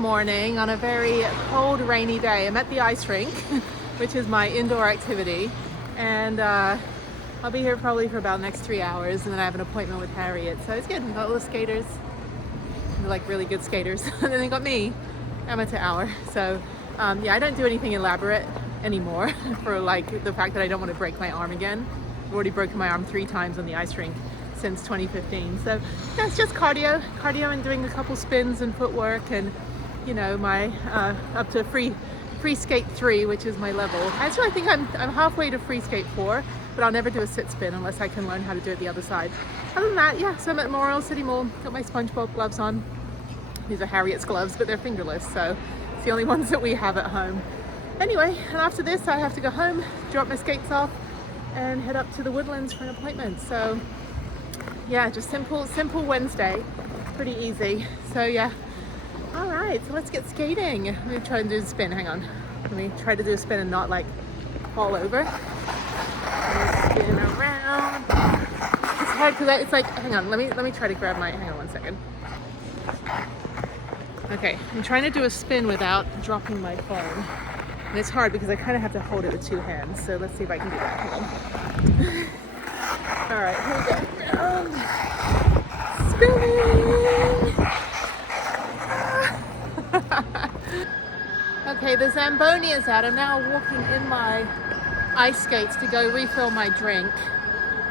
morning on a very cold, rainy day. I'm at the ice rink, which is my indoor activity, and I'll be here probably for about the next 3 hours, and then I have an appointment with Harriet. So it's good. We've got all the skaters, they're like really good skaters, and then they got me, amateur hour. So yeah, I don't do anything elaborate anymore for like the fact that I don't want to break my arm again. I've already broken my arm 3 times on the ice rink since 2015. So yeah, it's just cardio and doing a couple spins and footwork, and you know, my up to free skate 3, which is my level. Actually, I think I'm halfway to free skate 4, but I'll never do a sit spin unless I can learn how to do it the other side. Other than that, yeah, so I'm at Memorial City Mall, got my SpongeBob gloves on. These are Harriet's gloves, but they're fingerless, so it's the only ones that we have at home. Anyway, and after this I have to go home, drop my skates off, and head up to the Woodlands for an appointment. So yeah, just simple Wednesday, pretty easy. So yeah, all right, so let's get skating. Let me try and do a spin. Hang on, let me try to do a spin and not like fall over. Spin around. It's hard because it's like, hang on, let me try to grab my, hang on one second. Okay, I'm trying to do a spin without dropping my phone, and it's hard because I kind of have to hold it with 2 hands. So let's see if I can do that. Hang on. All right, here we go. Spinning. Okay, the Zamboni is out. I'm now walking in my ice skates to go refill my drink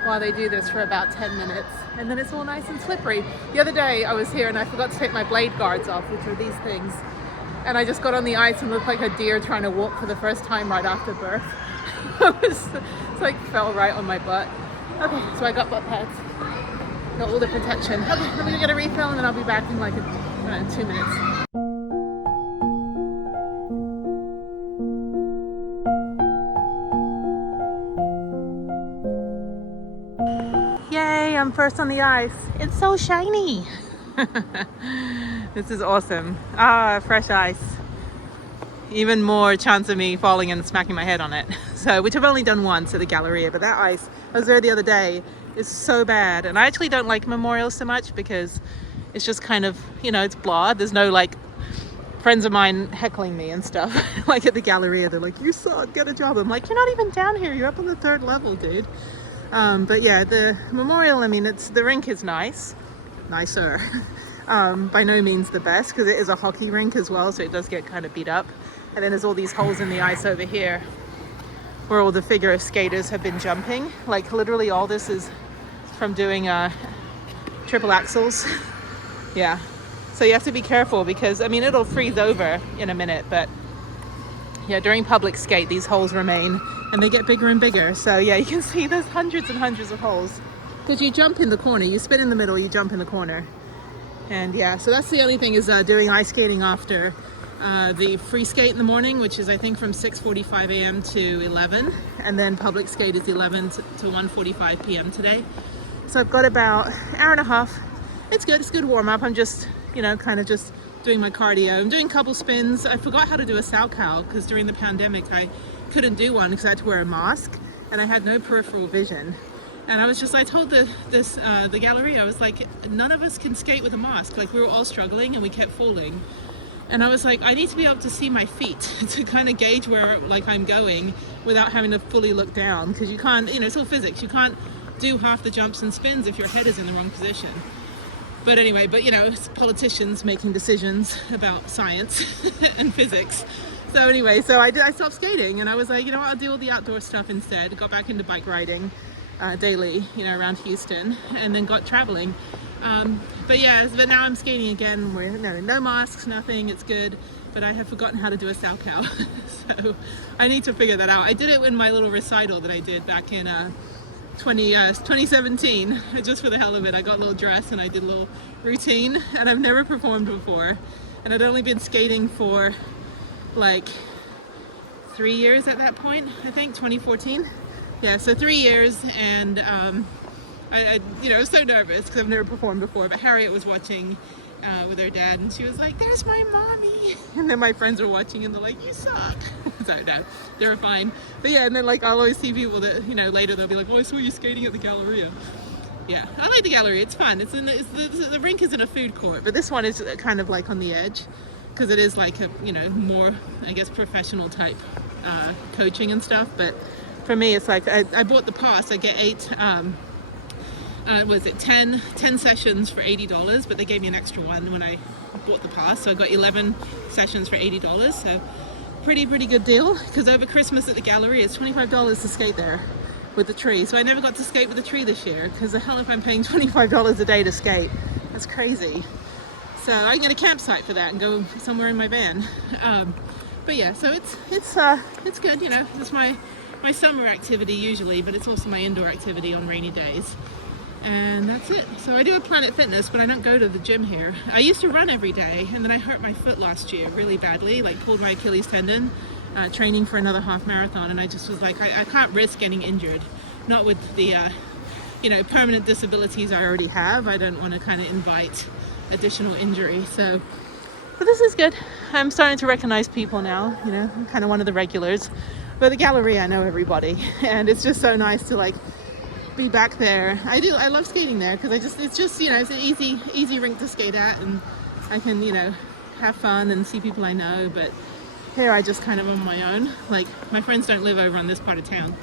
while they do this for about 10 minutes. And then it's all nice and slippery. The other day I was here and I forgot to take my blade guards off, which are these things. And I just got on the ice and looked like a deer trying to walk for the first time right after birth. It's like fell right on my butt. Okay, so I got butt pads. Got all the protection. Okay, let me get a refill and then I'll be back in like 2 minutes. Yay, I'm first on the ice. It's so shiny. This is awesome. Ah, fresh ice. Even more chance of me falling and smacking my head on it. So, which I've only done once at the Galleria, but that ice, I was there the other day, is so bad. And I actually don't like Memorial so much because it's just kind of, you know, it's blah. There's no like friends of mine heckling me and stuff. Like at the Galleria, they're like, you suck, get a job. I'm like, you're not even down here, you're up on the 3rd level, dude. But yeah, the Memorial, I mean, the rink is nicer. By no means the best because it is a hockey rink as well, so it does get kind of beat up. And then there's all these holes in the ice over here where all the figure skaters have been jumping. Like literally all this is from doing triple axels. Yeah, so you have to be careful because, I mean, it'll freeze over in a minute, but yeah, during public skate these holes remain and they get bigger and bigger. So yeah, you can see there's hundreds and hundreds of holes because you jump in the corner, you spin in the middle, you jump in the corner. And yeah, so that's the only thing is doing ice skating after the free skate in the morning, which is I think from 6:45 a.m. to 11, and then public skate is 11 to 1:45 p.m. today. So I've got about an hour and a half. It's good warm up. I'm just, you know, kind of just doing my cardio. I'm doing a couple spins. I forgot how to do a salchow because during the pandemic I couldn't do one because I had to wear a mask and I had no peripheral vision. And I was just, I told the Galleria, I was like, none of us can skate with a mask. Like we were all struggling and we kept falling. And I was like, I need to be able to see my feet to kind of gauge where like I'm going without having to fully look down. Because you can't, you know, it's all physics. You can't do half the jumps and spins if your head is in the wrong position. But anyway, you know, it's politicians making decisions about science and physics. So anyway, so I stopped skating and I was like, you know what, I'll do all the outdoor stuff instead. Got back into bike riding daily, you know, around Houston, and then got traveling. But yeah, but now I'm skating again. No masks, nothing. It's good. But I have forgotten how to do a salchow, so I need to figure that out. I did it in my little recital that I did back in 2017, just for the hell of it. I got a little dress and I did a little routine, and I've never performed before. And I'd only been skating for like 3 years at that point, I think, 2014. Yeah, so 3 years, and I you know, was so nervous because I've never performed before, but Harriet was watching with her dad, and she was like, there's my mommy. And then my friends were watching and they're like, you suck. So no, they were fine. But yeah, and then like I'll always see people that, you know, later they'll be like, oh, I saw you skating at the Galleria. Yeah, I like the Galleria. It's fun. The rink is in a food court, but this one is kind of like on the edge. because it is like a, you know, more, I guess, professional type coaching and stuff. But for me, it's like I bought the pass. I get 10 sessions for $80, but they gave me an extra one when I bought the pass, so I got 11 sessions for $80. So pretty good deal, because over Christmas at the gallery it's $25 to skate there with the tree. So I never got to skate with the tree this year, because the hell if I'm paying $25 a day to skate, that's crazy. So I can get a campsite for that and go somewhere in my van. But yeah, so it's good, you know. It's my summer activity usually, but it's also my indoor activity on rainy days. And that's it. So I do a Planet Fitness, but I don't go to the gym here. I used to run every day, and then I hurt my foot last year really badly, like pulled my Achilles tendon, training for another half marathon, and I just was like, I can't risk getting injured, not with the you know, permanent disabilities I already have. I don't want to kind of invite additional injury. So, but this is good. I'm starting to recognize people now, you know. I'm kind of one of the regulars, but the gallery I know everybody, and it's just so nice to like be back there. I love skating there, because it's just, you know, it's an easy rink to skate at, and I can, you know, have fun and see people I know. But here I just kind of on my own. Like, my friends don't live over on this part of town,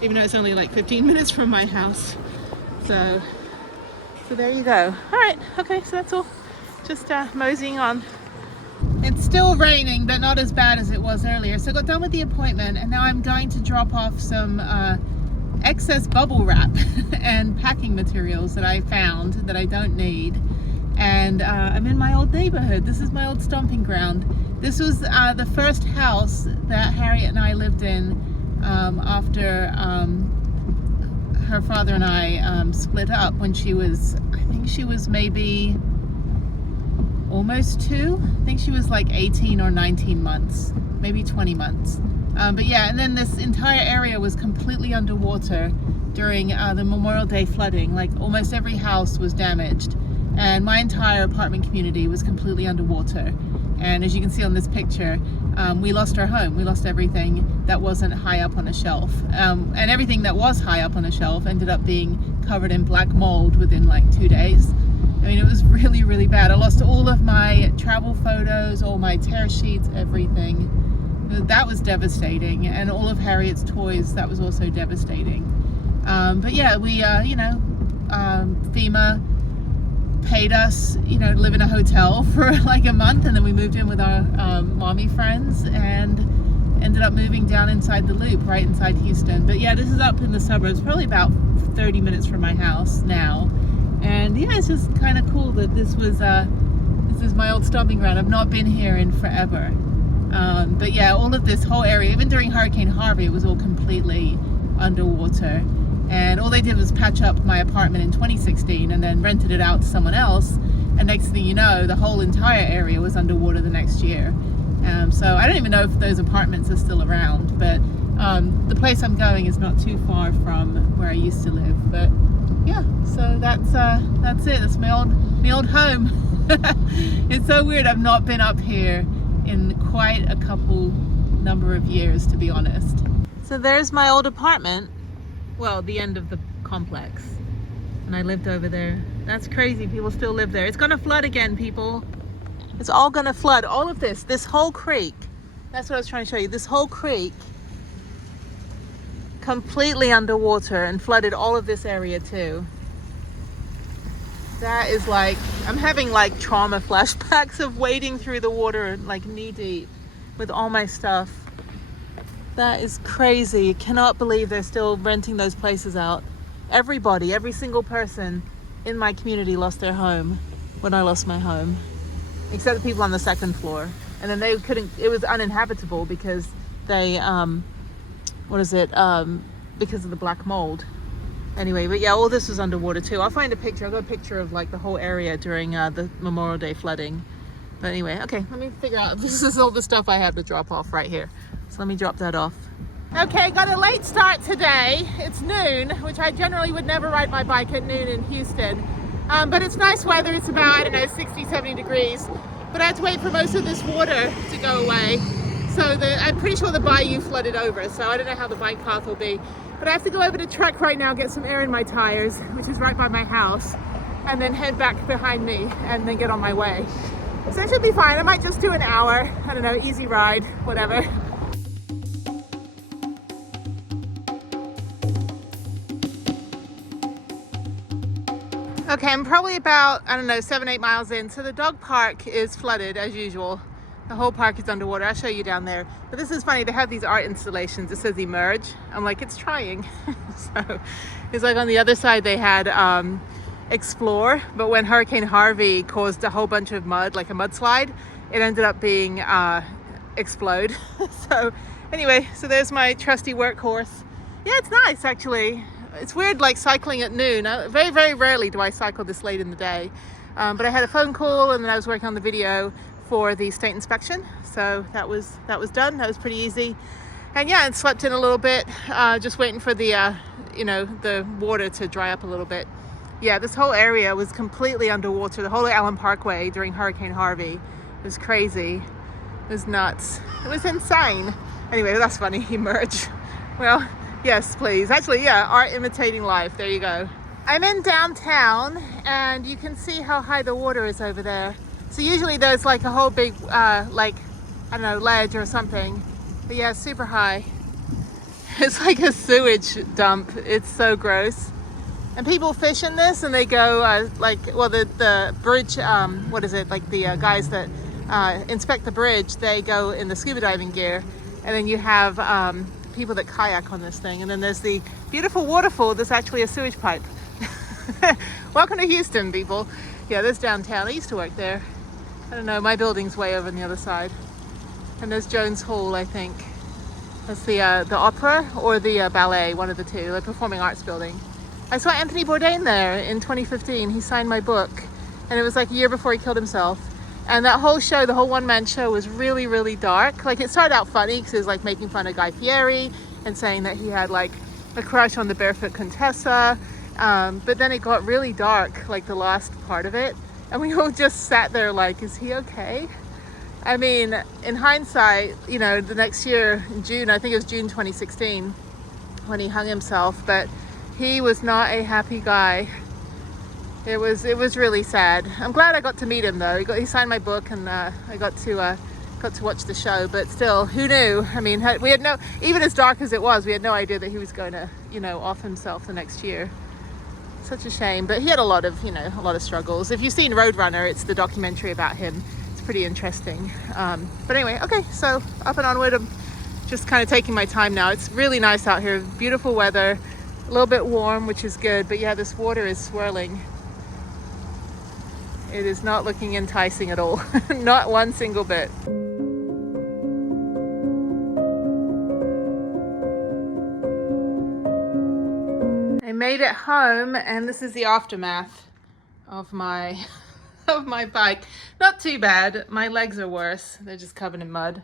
even though it's only like 15 minutes from my house. So there you go. All right, okay, so that's all. Just moseying on. It's still raining, but not as bad as it was earlier. So I got done with the appointment, and now I'm going to drop off some excess bubble wrap and packing materials that I found that I don't need. And I'm in my old neighborhood. This is my old stomping ground. This was the first house that Harriet and I lived in after her father and I split up when she was, I think she was maybe almost 2. I think she was like 18 or 19 months, maybe 20 months. But yeah, and then this entire area was completely underwater during the Memorial Day flooding. Like, almost every house was damaged, and my entire apartment community was completely underwater. And as you can see on this picture, we lost our home. We lost everything that wasn't high up on a shelf. And everything that was high up on a shelf ended up being covered in black mold within like 2 days. I mean, it was really bad. I lost all of my travel photos, all my tear sheets, everything. That was devastating, and all of Harriet's toys, that was also devastating. But yeah, we you know, FEMA paid us, you know, to live in a hotel for like a month, and then we moved in with our mommy friends and ended up moving down inside the loop, right inside Houston. But yeah, this is up in the suburbs, probably about 30 minutes from my house now. And yeah, it's just kind of cool that this is my old stomping ground. I've not been here in forever. But yeah, all of this whole area, even during Hurricane Harvey, it was all completely underwater. And all they did was patch up my apartment in 2016 and then rented it out to someone else. And next thing you know, the whole entire area was underwater the next year. So I don't even know if those apartments are still around, but the place I'm going is not too far from where I used to live. But yeah, so that's it. That's my old home. It's so weird. I've not been up here in quite a number of years, to be honest. So there's my old apartment. Well, the end of the complex. And I lived over there. That's crazy. People still live there. It's gonna flood again, people. It's all gonna flood. All of this whole creek. That's what I was trying to show you. This whole creek completely underwater and flooded all of this area too. That is like, I'm having like trauma flashbacks of wading through the water like knee deep with all my stuff. That is crazy. I cannot believe they're still renting those places out. Everybody, every single person in my community lost their home when I lost my home, except the people on the second floor. And then they couldn't, it was uninhabitable because they, because of the black mold. Anyway, but yeah, all this was underwater too. I'll find a picture. I've got a picture of like the whole area during the Memorial Day flooding. But anyway, okay, let me figure out. This is all the stuff I have to drop off right here. So let me drop that off. Okay, got a late start today. It's noon, which I generally would never ride my bike at noon in Houston. But it's nice weather. It's about, I don't know, 60, 70 degrees. But I had to wait for most of this water to go away. So I'm pretty sure the bayou flooded over, so I don't know how the bike path will be. But I have to go over to truck right now, get some air in my tires, which is right by my house, and then head back behind me and then get on my way. So it should be fine. I might just do an hour. I don't know, easy ride, whatever. Okay, I'm probably about, I don't know, 7-8 miles in. So the dog park is flooded as usual. The whole park is underwater. I'll show you down there. But this is funny, they have these art installations. It says emerge. I'm like, it's trying. So it's like on the other side they had explore, but when Hurricane Harvey caused a whole bunch of mud, like a mudslide, it ended up being explode. So anyway, so there's my trusty workhorse. Yeah, it's nice actually. It's weird like cycling at noon. Very, very rarely do I cycle this late in the day. But I had a phone call and then I was working on the video for the state inspection. So that was done. That was pretty easy. And yeah, and slept in a little bit, just waiting for the, you know, the water to dry up a little bit. Yeah, this whole area was completely underwater. The whole Allen Parkway during Hurricane Harvey was crazy. It was nuts. It was insane. Anyway, that's funny. Emerge. Well, yes, please. Actually, yeah, art imitating life. There you go. I'm in downtown and you can see how high the water is over there. So usually there's like a whole big, like, I don't know, ledge or something. But yeah, super high. It's like a sewage dump. It's so gross. And people fish in this and they go like, well, the bridge, what is it? Like the guys that inspect the bridge, they go in the scuba diving gear. And then you have people that kayak on this thing. And then there's the beautiful waterfall that's actually a sewage pipe. Welcome to Houston, people. Yeah, there's downtown. I used to work there. I don't know, my building's way over on the other side. And there's Jones Hall, I think. That's the opera or the ballet, one of the two, the performing arts building. I saw Anthony Bourdain there in 2015. He signed my book and it was like a year before he killed himself. And that whole show, the whole one-man show was really, really dark. Like it started out funny because it was like making fun of Guy Fieri and saying that he had like a crush on the barefoot Contessa. But then it got really dark, like the last part of it. And we all just sat there like, is he okay? I mean, in hindsight, you know, the next year in June, I think it was June 2016 when he hung himself, but he was not a happy guy. It was really sad. I'm glad I got to meet him though. He signed my book and I got to watch the show, but still, who knew? I mean, we had no, even as dark as it was, we had no idea that he was going to, you know, off himself the next year. Such a shame, but he had a lot of, you know, a lot of struggles. If you've seen Roadrunner, it's the documentary about him. It's pretty interesting. But anyway, okay, so up and onward. I'm just kind of taking my time now. It's really nice out here, beautiful weather, a little bit warm, which is good, but yeah, this water is swirling. It is not looking enticing at all. Not one single bit. I made it home and this is the aftermath of my bike. Not too bad. My legs are worse. They're just covered in mud.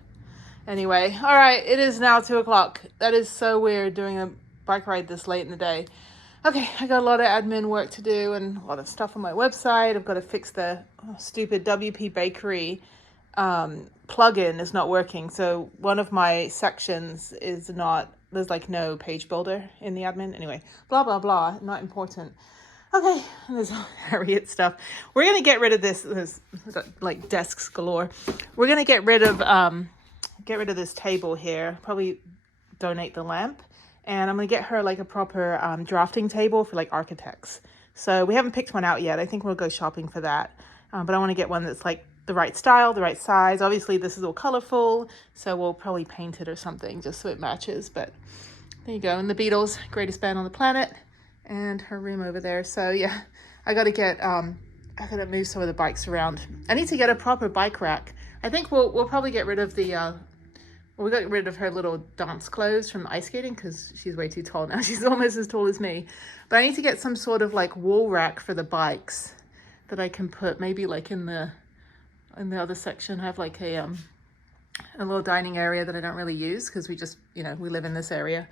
Anyway, all right, it is now 2 o'clock. That is so weird doing a bike ride this late in the day. Okay, I got a lot of admin work to do and a lot of stuff on my website. I've got to fix the stupid WP Bakery plugin is not working. So one of my sections is not, there's like no page builder in the admin. Anyway, blah, blah, blah, not important. Okay, there's Harriet stuff. We're going to get rid of this. There's like desks galore. We're going to get rid of this table here. Probably donate the lamp. And I'm going to get her like a proper drafting table for like architects. So we haven't picked one out yet. I think we'll go shopping for that. But I want to get one that's like the right style, the right size. Obviously this is all colorful, so we'll probably paint it or something just so it matches. But there you go. And the Beatles, greatest band on the planet. And her room over there. So yeah, I got to get, I got to move some of the bikes around. I need to get a proper bike rack. I think we'll probably get rid of the, we got rid of her little dance clothes from ice skating because she's way too tall now. She's almost as tall as me. But I need to get some sort of like wall rack for the bikes that I can put maybe like in the other section. I have like a little dining area that I don't really use because we just, you know, we live in this area.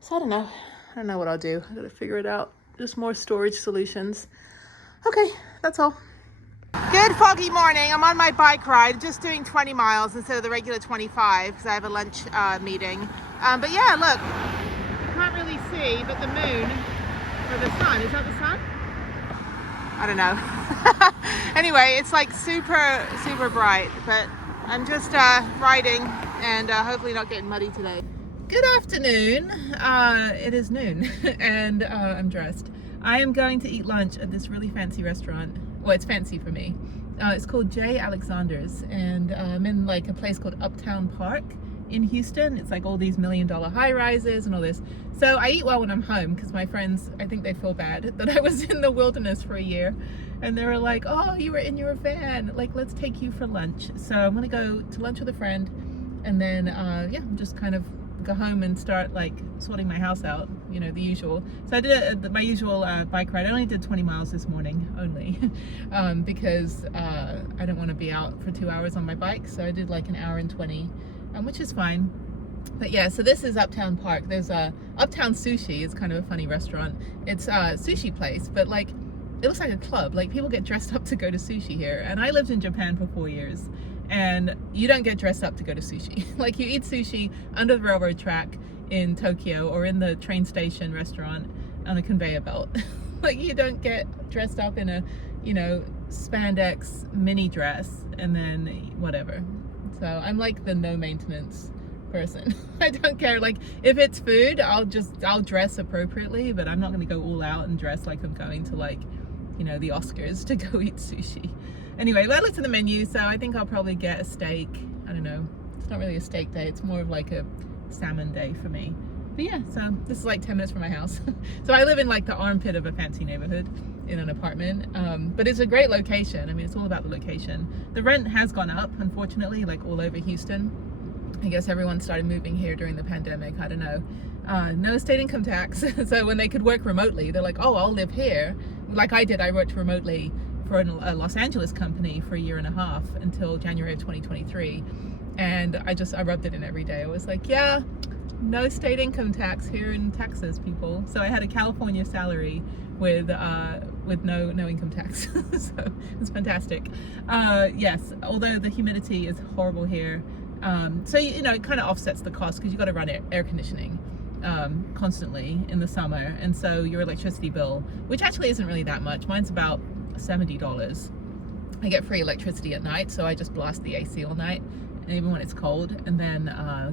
So I don't know. I don't know what I'll do. I gotta figure it out. Just more storage solutions. Okay, that's all. Good foggy morning. I'm on my bike ride, just doing 20 miles instead of the regular 25 because I have a lunch meeting. But yeah, look, you can't really see, but the moon or the sun, is that the sun? I don't know. Anyway, it's like super, super bright, but I'm just riding and hopefully not getting muddy today. Good afternoon. It is noon and I'm dressed. I am going to eat lunch at this really fancy restaurant. Well, it's fancy for me. It's called J. Alexander's, and I'm in like a place called Uptown Park in Houston. It's like all these $1 million high rises and all this. So I eat well when I'm home because my friends, I think they feel bad that I was in the wilderness for a year, and they were like, oh, you were in your van, like let's take you for lunch. So I'm gonna go to lunch with a friend, and then yeah, just kind of go home and start like sorting my house out, you know, the usual. So I did my usual bike ride. I only did 20 miles this morning only because I didn't want to be out for 2 hours on my bike, so I did like an hour and 20, which is fine. But yeah, so this is Uptown Park. There's Uptown Sushi is kind of a funny restaurant. It's a sushi place, but like it looks like a club. Like people get dressed up to go to sushi here, and I lived in Japan for 4 years, and you don't get dressed up to go to sushi. Like you eat sushi under the railroad track in Tokyo or in the train station restaurant on a conveyor belt. Like you don't get dressed up in a, you know, spandex mini dress and then whatever. So I'm like the no maintenance person. I don't care. Like if it's food, I'll dress appropriately, but I'm not going to go all out and dress like I'm going to, like, you know, the Oscars to go eat sushi. Anyway, I looked at the menu, so I think I'll probably get a steak. I don't know. It's not really a steak day. It's more of like a salmon day for me. But yeah, so this is like 10 minutes from my house. So I live in like the armpit of a fancy neighborhood in an apartment. But it's a great location. I mean, it's all about the location. The rent has gone up, unfortunately, like all over Houston. I guess everyone started moving here during the pandemic. I don't know. No state income tax. So when they could work remotely, they're like, oh, I'll live here. Like I did, I worked remotely for a Los Angeles company for 1.5 years until January of 2023. And I rubbed it in every day. I was like, yeah, no state income tax here in Texas, people. So I had a California salary with no income tax. So it's fantastic. Yes, although the humidity is horrible here. So, you know, it kind of offsets the cost because you got to run air conditioning constantly in the summer. And so your electricity bill, which actually isn't really that much, mine's about $70. I get free electricity at night, so I just blast the AC all night, and even when it's cold, and then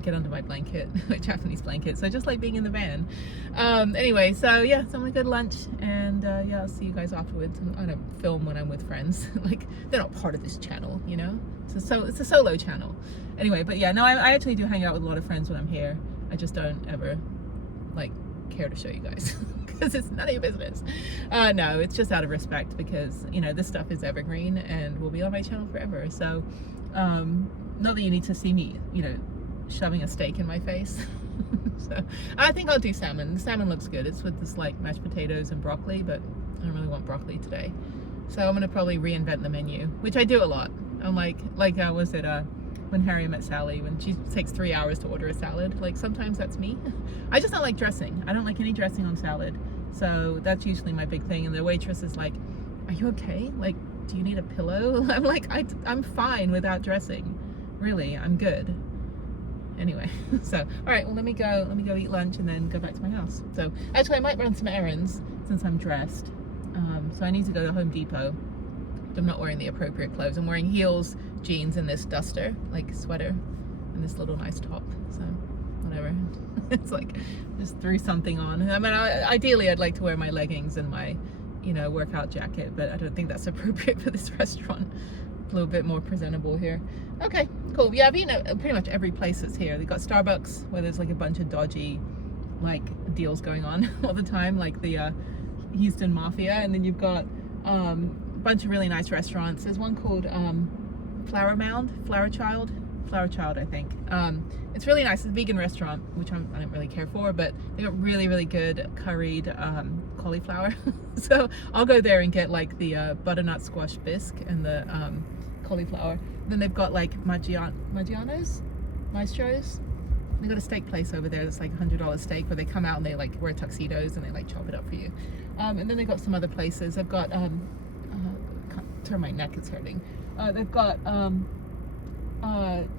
get under my blanket, my Japanese blanket. So I just like being in the van. Anyway, so yeah, so I'm gonna go to lunch, and yeah, I'll see you guys afterwards. I don't film when I'm with friends. Like they're not part of this channel, you know. It's a solo channel. Anyway, but yeah, no, I actually do hang out with a lot of friends when I'm here. I just don't ever like care to show you guys because it's none of your business. No, it's just out of respect because, you know, this stuff is evergreen and will be on my channel forever. So not that you need to see me, you know, shoving a steak in my face. So I think I'll do salmon. The salmon looks good. It's with this like mashed potatoes and broccoli, but I don't really want broccoli today. So I'm gonna probably reinvent the menu, which I do a lot. I'm like was it when Harry met Sally, when she takes 3 hours to order a salad, like sometimes that's me. I just don't like dressing. I don't like any dressing on salad. So that's usually my big thing. And the waitress is like, are you okay? Like, do you need a pillow? I'm like, I'm fine without dressing. Really, I'm good. Anyway, so, all right, well, let me go eat lunch and then go back to my house. So actually I might run some errands since I'm dressed. So I need to go to Home Depot. I'm not wearing the appropriate clothes. I'm wearing heels, jeans, and this duster, like sweater, and this little nice top. So whatever. It's like just threw something on. I mean, ideally I'd like to wear my leggings and my, you know, workout jacket, but I don't think that's appropriate for this restaurant. A little bit more presentable here. Okay, cool. Yeah, I've eaten at pretty much every place that's here. They've got Starbucks where there's like a bunch of dodgy like deals going on all the time, like the Houston Mafia, and then you've got bunch of really nice restaurants. There's one called Flower Child, I think. It's really nice. It's a vegan restaurant, which I don't really care for, but they got really, really good curried cauliflower. So I'll go there and get like the butternut squash bisque and the cauliflower. Then they've got like Maestros. They got a steak place over there that's like $100 steak where they come out and they like wear tuxedos and they like chop it up for you. And then they got some other places. I've got turn my neck, it's hurting. They've got the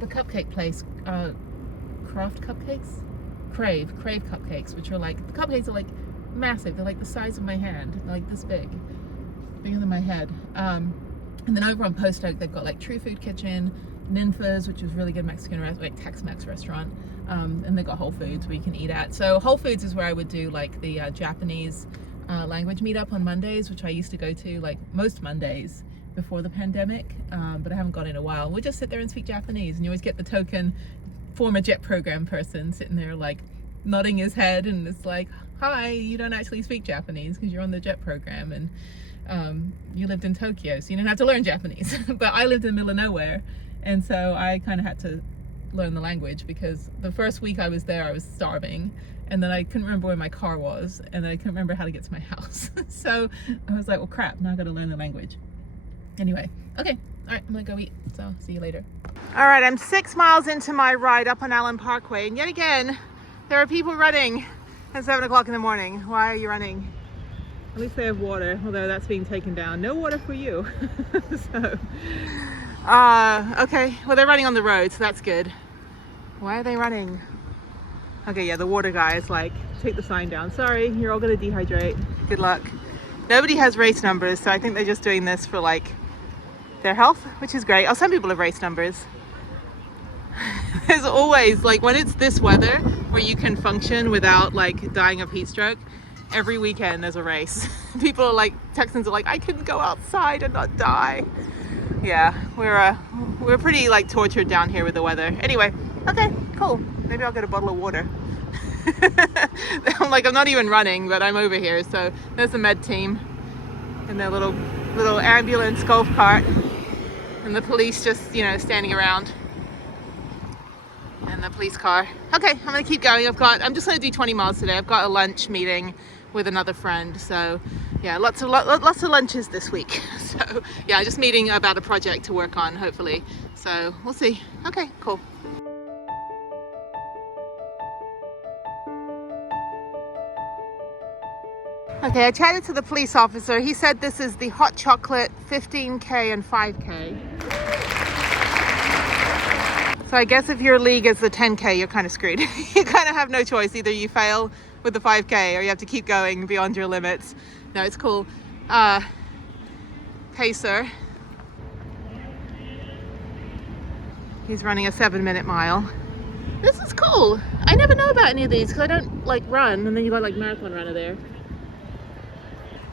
cupcake place, Craft Cupcakes? Crave Cupcakes, which are like, the cupcakes are like massive. They're like the size of my hand. They're like this big. bigger than my head. And then over on Post Oak, they've got like True Food Kitchen, Ninfa's, which is really good Mexican like Tex-Mex restaurant, and they've got Whole Foods where you can eat at. So Whole Foods is where I would do like the Japanese language meetup on Mondays, which I used to go to like most Mondays before the pandemic, but I haven't gone in a while. We'll just sit there and speak Japanese, and you always get the token former JET program person sitting there like nodding his head, and it's like, hi, you don't actually speak Japanese because you're on the JET program, and you lived in Tokyo, so you didn't have to learn Japanese. But I lived in the middle of nowhere, and so I kind of had to learn the language, because the first week I was there I was starving, and then I couldn't remember where my car was, and then I couldn't remember how to get to my house. So I was like, well crap, now I gotta learn the language. Anyway, okay, all right, I'm gonna go eat, so see you later. All right, I'm 6 miles into my ride up on Allen Parkway, and yet again there are people running at 7 o'clock in the morning. Why are you running? At least they have water, although that's being taken down. No water for you. So okay, well they're running on the road, so that's good. Why are they running? Okay, yeah, the water guy is like, take the sign down. Sorry, you're all gonna dehydrate. Good luck. Nobody has race numbers, so I think they're just doing this for like their health, which is great. Oh, some people have race numbers. There's always, like, when it's this weather where you can function without like dying of heat stroke, every weekend there's a race. People are like, Texans are like, I can go outside and not die. Yeah, we're pretty like tortured down here with the weather. Anyway, okay, cool. Maybe I'll get a bottle of water. I'm like, I'm not even running, but I'm over here. So there's the med team in their little ambulance golf cart, and the police just, you know, standing around, and the police car. Okay, I'm gonna keep going. I'm just gonna do 20 miles today. I've got a lunch meeting with another friend, so yeah, lots of lunches this week. So yeah, just meeting about a project to work on, hopefully. So we'll see. Okay, cool. Okay, I chatted to the police officer. He said this is the hot chocolate 15K and 5K. So I guess if your league is the 10K, you're kind of screwed. You kind of have no choice. Either you fail with the 5K or you have to keep going beyond your limits. No, it's cool. Pacer. He's running a 7-minute mile. This is cool. I never know about any of these because I don't like run, and then you got like marathon runner there.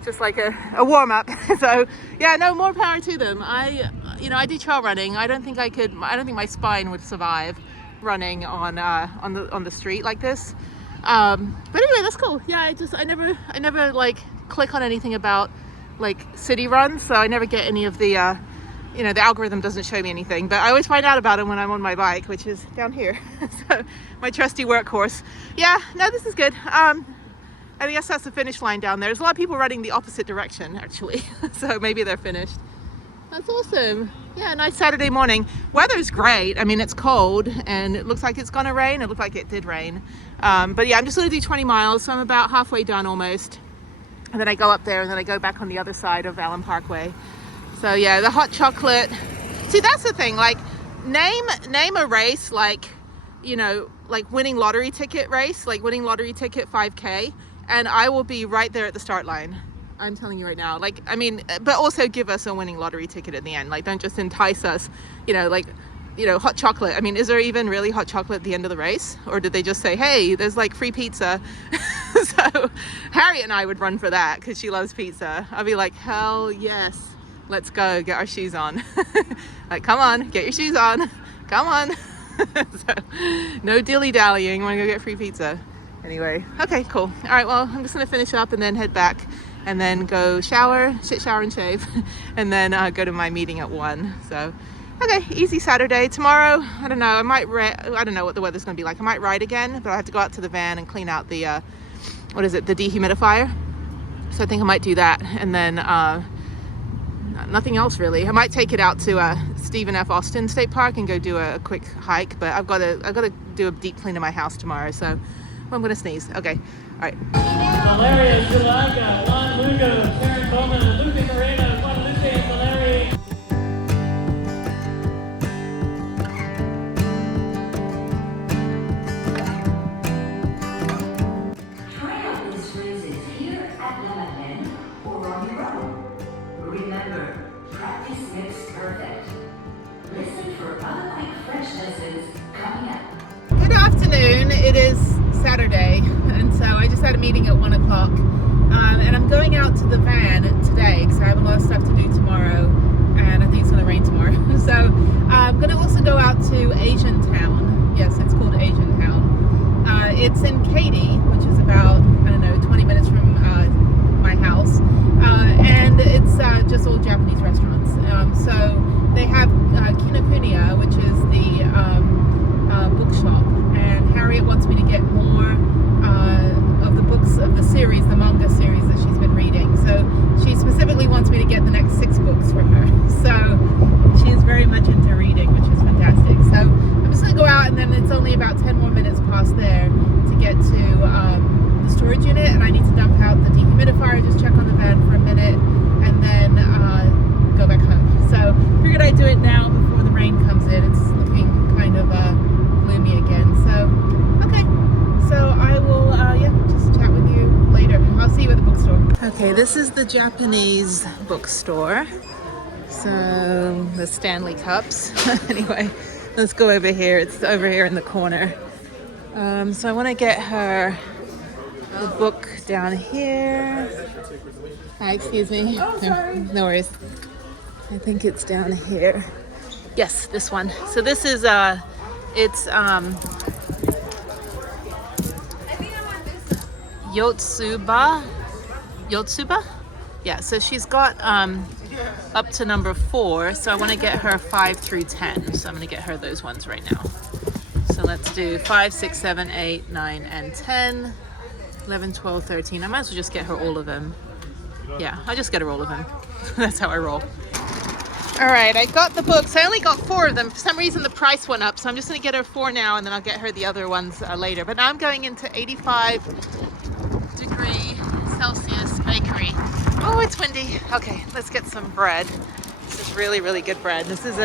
Just like a warm-up. So yeah, no, more power to them. I do trail running. I don't think my spine would survive running on the street like this. But anyway, that's cool. Yeah, I never like click on anything about like city runs, so I never get any of the the algorithm doesn't show me anything, but I always find out about them when I'm on my bike, which is down here. So my trusty workhorse. Yeah, no, this is good. I guess that's the finish line down there. There's a lot of people running the opposite direction, actually. So maybe they're finished. That's awesome. Yeah, nice Saturday morning. Weather's great. I mean, it's cold and it looks like it's gonna rain. It looked like it did rain. But yeah, I'm just gonna do 20 miles. So I'm about halfway done almost. And then I go up there and then I go back on the other side of Allen Parkway. So yeah, the hot chocolate. See, that's the thing. Like, name a race like, like winning lottery ticket race, like winning lottery ticket 5K. And I will be right there at the start line. I'm telling you right now. Like, I mean, but also give us a winning lottery ticket at the end. Like, don't just entice us, hot chocolate. I mean, is there even really hot chocolate at the end of the race? Or did they just say, hey, there's like free pizza? So Harriet and I would run for that because she loves pizza. I'd be like, hell yes, let's go get our shoes on. Like, come on, get your shoes on. Come on. So no dilly-dallying, want to go get free pizza. Anyway, okay, cool. All right, well, I'm just gonna finish up and then head back and then go shower and shave, and then go to my meeting at 1. So, okay, easy Saturday. Tomorrow, I don't know, I don't know what the weather's gonna be like. I might ride again, but I have to go out to the van and clean out the, the dehumidifier. So I think I might do that, and then nothing else really. I might take it out to Stephen F. Austin State Park and go do a quick hike, but I've got to do a deep clean of my house tomorrow, so I'm gonna sneeze. Okay, all right. Valeria Zulaga, Juan Lugo, Karen Bowman, Lupe Moreno, Juan Lupe, and Valeria. Try out this phrases here at Lebanon or on your own. perfect. Listen for other quick freshnesses coming up. Good afternoon. It is Saturday, and so I just had a meeting at 1 o'clock. And I'm going out to the van today because I have a lot of stuff to do tomorrow, and I think it's going to rain tomorrow. So I'm going to also go out to Asian Town. Yes, it's called Asian Town. It's in Katy, which is about, I don't know, 20 minutes from my house. And it's just all Japanese restaurants. So they have Kinokuniya, which is the bookshop, and Harriet wants me to get more of the books of the series, the manga series that she's been reading. So she specifically wants me to get the next 6 books for her. So she's very much into reading, which is fantastic. So I'm just going to go out, and then it's only about 10 more minutes past there to get to the storage unit, and I need to dump out the dehumidifier, just check on the van for a minute, and then go back home. So figured I'd do it now before the rain comes in. It's looking kind of gloomy again. So okay, so I will just chat with you later. I'll see you at the bookstore. Okay, this is the Japanese bookstore. So the Stanley cups. Anyway, let's go over here. It's over here in the corner. So I want to get her the book down here. Hi, excuse me. Oh, sorry. No worries. I think it's down here. Yes, this one. So this is it's Yotsuba. Yeah, so she's got up to number 4, so I want to get her 5 through 10. So I'm going to get her those ones right now. So let's do 5, 6, 7, 8, 9, and 10, 11, 12, 13. I might as well just get her all of them. Yeah, I'll just get her all of them. That's how I roll. All right, I got the books. I only got 4 of them. For some reason, the price went up, so I'm just going to get her 4 now, and then I'll get her the other ones later. But now I'm going into 85-degree Celsius bakery. Oh, it's windy. Okay, let's get some bread. This is really, really good bread. This is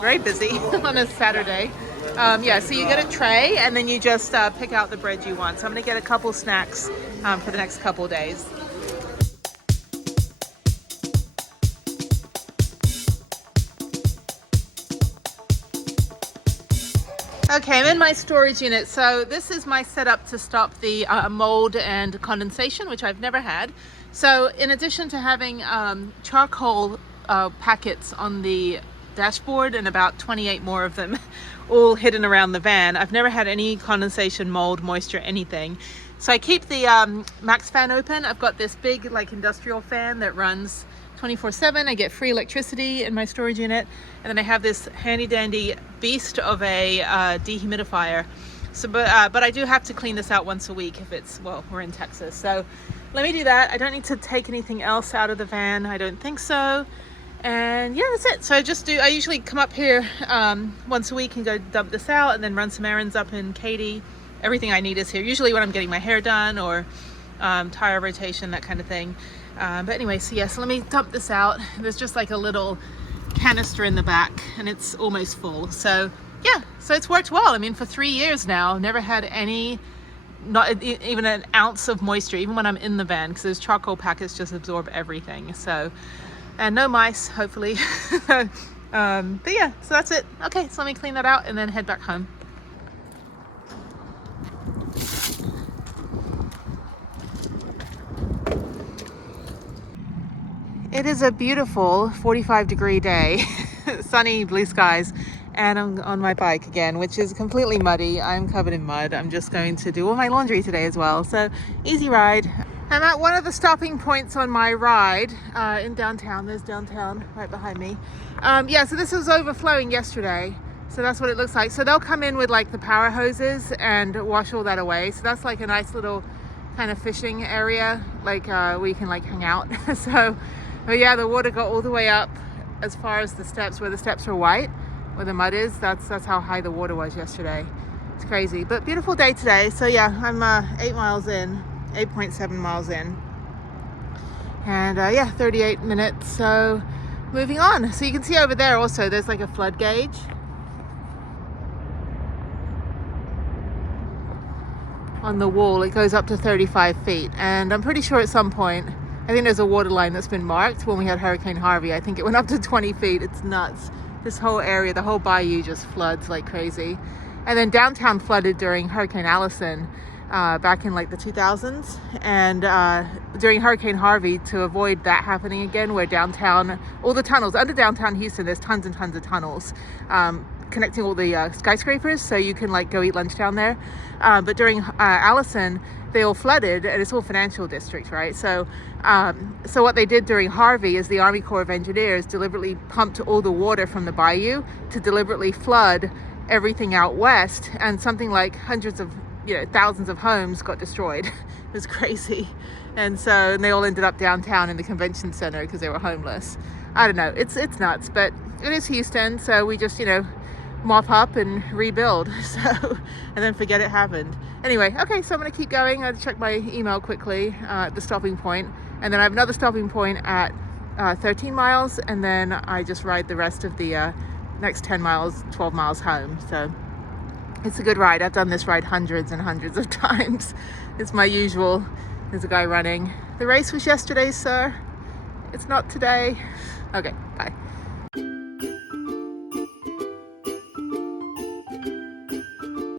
very busy on a Saturday. Yeah, so you get a tray, and then you just pick out the bread you want. So I'm going to get a couple snacks for the next couple days. Okay, I'm in my storage unit. So this is my setup to stop the mold and condensation, which I've never had. So in addition to having charcoal packets on the dashboard and about 28 more of them all hidden around the van, I've never had any condensation, mold, moisture, anything. So I keep the max fan open. I've got this big industrial fan that runs 24/7. I get free electricity in my storage unit, and then I have this handy dandy beast of a dehumidifier. So but I do have to clean this out once a week if it's, well, we're in Texas, so let me do that. I don't need to take anything else out of the van, I don't think so. And yeah, that's it. So I usually come up here once a week and go dump this out, and then run some errands up in Katy. Everything I need is here, usually when I'm getting my hair done or tire rotation, that kind of thing. But anyway, so let me dump this out. There's just like a little canister in the back, and it's almost full. So yeah, so it's worked well. I mean, for 3 years now, I've never had not even an ounce of moisture, even when I'm in the van, because those charcoal packets just absorb everything. So, and no mice, hopefully. But yeah, so that's it. Okay, so let me clean that out and then head back home. It is a beautiful 45-degree day, sunny, blue skies, and I'm on my bike again, which is completely muddy. I'm covered in mud. I'm just going to do all my laundry today as well, so easy ride. I'm at one of the stopping points on my ride in downtown. There's downtown right behind me. Yeah, so this was overflowing yesterday, so that's what it looks like. So they'll come in with like the power hoses and wash all that away. So that's like a nice little kind of fishing area, like where you can like hang out. So. But yeah, the water got all the way up as far as the steps, where the steps are white, where the mud is. That's how high the water was yesterday. It's crazy, but beautiful day today. So yeah, I'm 8 miles in, 8.7 miles in. And yeah, 38 minutes, so moving on. So you can see over there also, there's like a flood gauge. On the wall, it goes up to 35 feet. And I'm pretty sure at some point, think there's a water line that's been marked. When we had Hurricane Harvey, I think it went up to 20 feet. It's nuts. This whole area, the whole bayou just floods like crazy. And then downtown flooded during Hurricane Allison back in like the 2000s. And during Hurricane Harvey, to avoid that happening again, where downtown, all the tunnels, under downtown Houston, there's tons and tons of tunnels connecting all the skyscrapers, so you can like go eat lunch down there. But during Allison, they all flooded, and it's all financial district, right? So what they did during Harvey is the Army Corps of Engineers deliberately pumped all the water from the bayou to deliberately flood everything out west, and something like hundreds of, thousands of homes got destroyed. It was crazy. And they all ended up downtown in the convention center because they were homeless. I don't know, it's nuts, but it is Houston, so we just, mop up and rebuild, and then forget it happened. Anyway, okay, so I'm gonna keep going. I had to check my email quickly at the stopping point, and then I have another stopping point at 13 miles, and then I just ride the rest of the next 10 miles, 12 miles home. So it's a good ride. I've done this ride hundreds and hundreds of times. It's my usual. There's a guy running. The race was yesterday, sir. It's not today. Okay, bye.